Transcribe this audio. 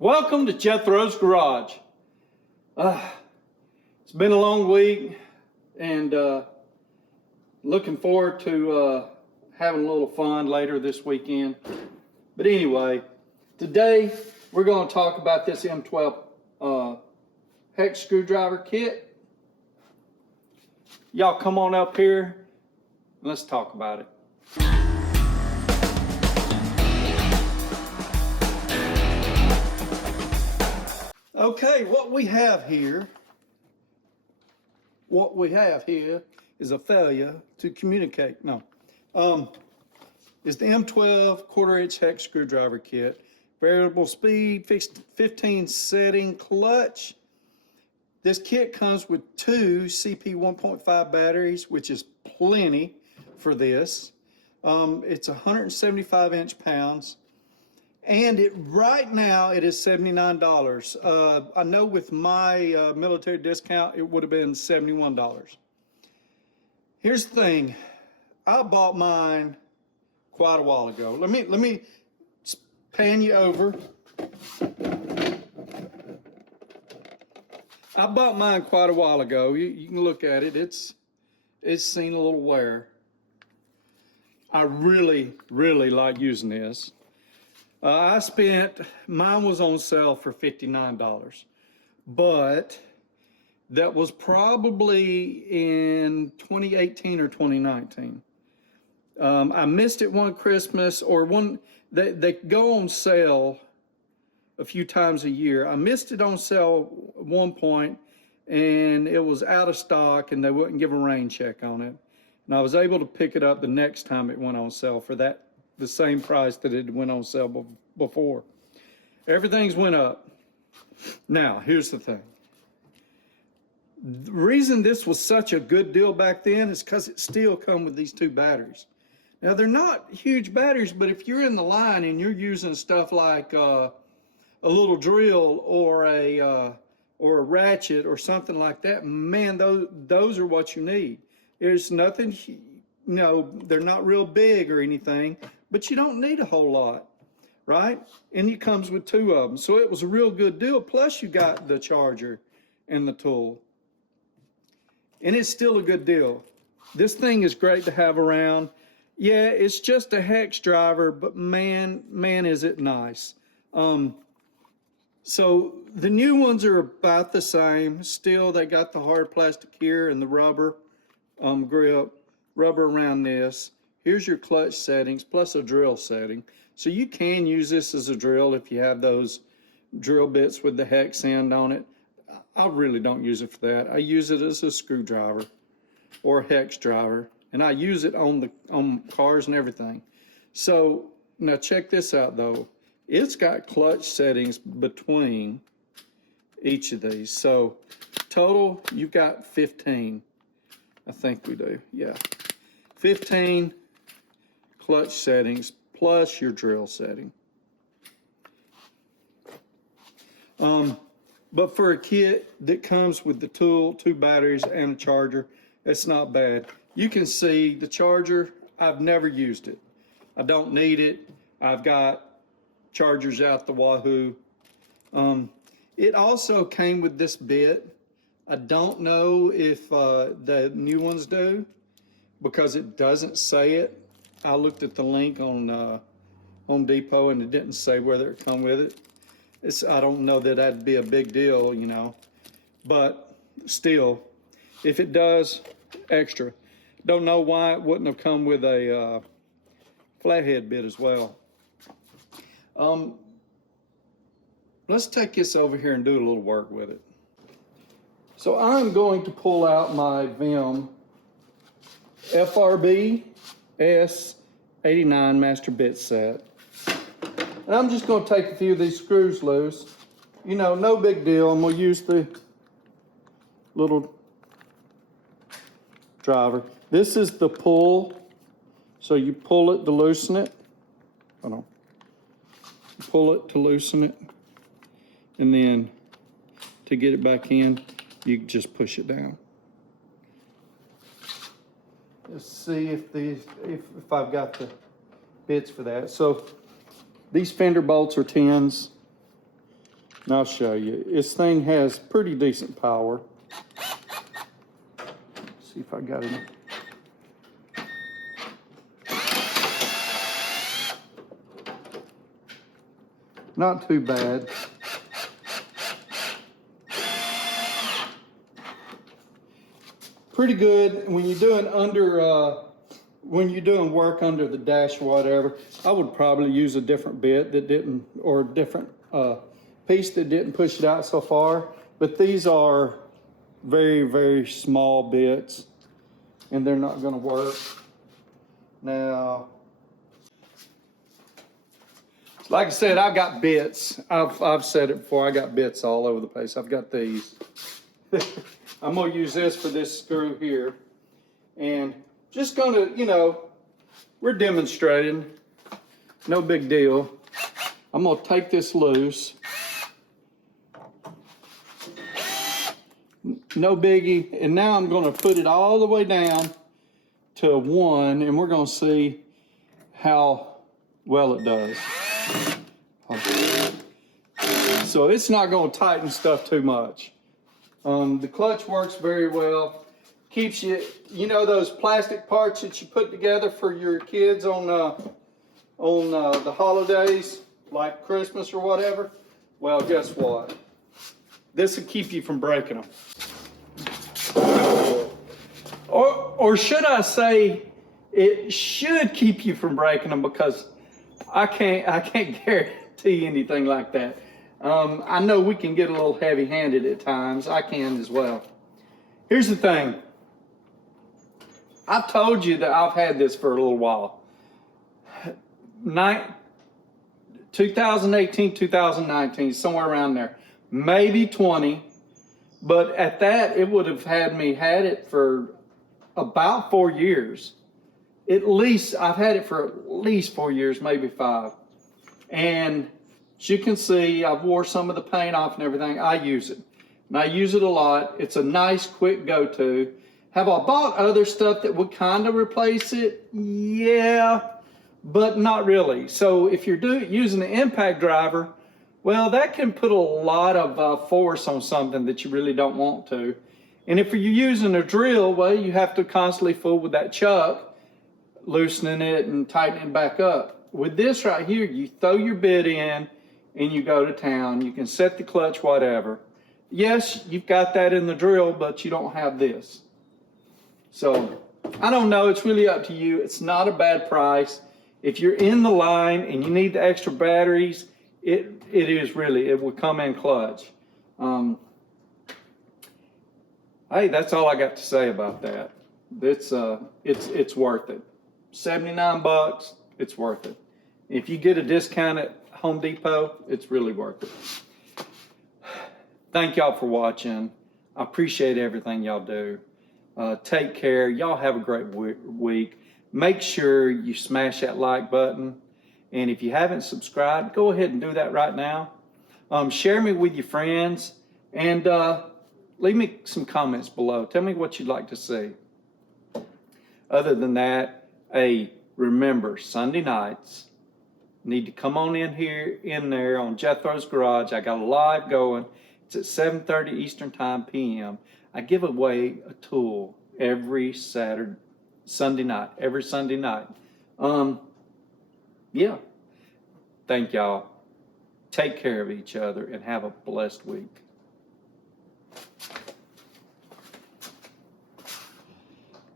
Welcome to Jethro's Garage. It's been a long week and looking forward to having a little fun later this weekend. But anyway, today we're going to talk about this M12 hex screwdriver kit. Y'all come on up here and let's talk about it. Okay, what we have here is a failure to communicate. Is the M12 1/4-inch hex screwdriver kit, variable speed, fixed 15 setting clutch. This kit comes with two CP 1.5 batteries, which is plenty for this. It's 175 inch-pounds. And right now it is $79. I know with my military discount, it would have been $71. Here's the thing. I bought mine quite a while ago. Let me pan you over. I bought mine quite a while ago. You can look at it. It's seen a little wear. I really like using this. Mine was on sale for $59, but that was probably in 2018 or 2019. I missed it one Christmas they go on sale a few times a year. I missed it on sale at one point and it was out of stock and they wouldn't give a rain check on it. And I was able to pick it up the next time it went on sale for the same price that it went on sale before. Everything's went up. Now, here's the thing. The reason this was such a good deal back then is because it still comes with these two batteries. Now, they're not huge batteries, but if you're in the line and you're using stuff like a little drill or a ratchet or something like that, man, those are what you need. There's nothing, they're not real big or anything, but you don't need a whole lot, right? And it comes with two of them. So it was a real good deal. Plus you got the charger and the tool. And it's still a good deal. This thing is great to have around. Yeah, it's just a hex driver, but man is it nice. So the new ones are about the same. Still, they got the hard plastic here and the rubber grip, rubber around this. Here's your clutch settings plus a drill setting. So you can use this as a drill if you have those drill bits with the hex end on it. I really don't use it for that. I use it as a screwdriver or a hex driver, and I use it on cars and everything. So now check this out though. It's got clutch settings between each of these. So total, you've got 15. I think we do, yeah. 15 clutch settings plus your drill setting. But for a kit that comes with the tool, two batteries, and a charger, it's not bad. You can see the charger, I've never used it. I don't need it. I've got chargers out the wahoo. It also came with this bit. I don't know if the new ones do because it doesn't say it. I looked at the link on Home Depot and it didn't say whether it come with it. I don't know that that'd be a big deal, but still, if it does, extra. Don't know why it wouldn't have come with a flathead bit as well. Let's take this over here and do a little work with it. So I'm going to pull out my Vim FRB S89 master bit set. And I'm just going to take a few of these screws loose. No big deal. I'm going to use the little driver. This is the pull. So you pull it to loosen it. Hold on. Pull it to loosen it. And then to get it back in, you just push it down. Let's see if I've got the bits for that. So these fender bolts are 10s. And I'll show you. This thing has pretty decent power. See if I got it. Not too bad. Pretty good when you're doing when you're doing work under the dash or whatever. I would probably use a different bit that didn't, or a different piece that didn't push it out so far. But these are very, very small bits, and they're not going to work. Now, like I said, I've got bits. I've said it before. I got bits all over the place. I've got these. I'm going to use this for this screw here. And just going to, you know, we're demonstrating. No big deal. I'm going to take this loose. No biggie. And now I'm going to put it all the way down to 1, and we're going to see how well it does. So it's not going to tighten stuff too much. The clutch works very well. Keeps you, you know, those plastic parts that you put together for your kids on the holidays, like Christmas or whatever. Well, guess what? This will keep you from breaking them. Or should I say, it should keep you from breaking them, because I can't guarantee anything like that. I know we can get a little heavy-handed at times. I can as well. Here's the thing. I've told you that I've had this for a little while. 2018, 2019, somewhere around there. Maybe 20. But at that, it would have had it for about 4 years. At least, I've had it for at least 4 years, maybe 5. And as you can see, I've wore some of the paint off and everything. I use it. And I use it a lot. It's a nice, quick go-to. Have I bought other stuff that would kind of replace it? Yeah, but not really. So if you're using an impact driver, well, that can put a lot of force on something that you really don't want to. And if you're using a drill, well, you have to constantly fool with that chuck, loosening it and tightening it back up. With this right here, you throw your bit in and you go to town. You can set the clutch, whatever. Yes, you've got that in the drill, but you don't have this. So, I don't know. It's really up to you. It's not a bad price. If you're in the line and you need the extra batteries, it will come in clutch. Hey, that's all I got to say about that. It's worth it. $79, it's worth it. If you get a discount at Home Depot, it's really worth it. Thank y'all for watching. I appreciate everything y'all do. Take care. Y'all have a great week. Make sure you smash that like button. And if you haven't subscribed, go ahead and do that right now. Share me with your friends. And leave me some comments below. Tell me what you'd like to see. Other than that, remember, Sunday nights, need to come on in there on Jethro's Garage. I got a live going. It's at 7:30 Eastern Time PM. I give away a tool every Sunday night. Yeah. Thank y'all. Take care of each other and have a blessed week.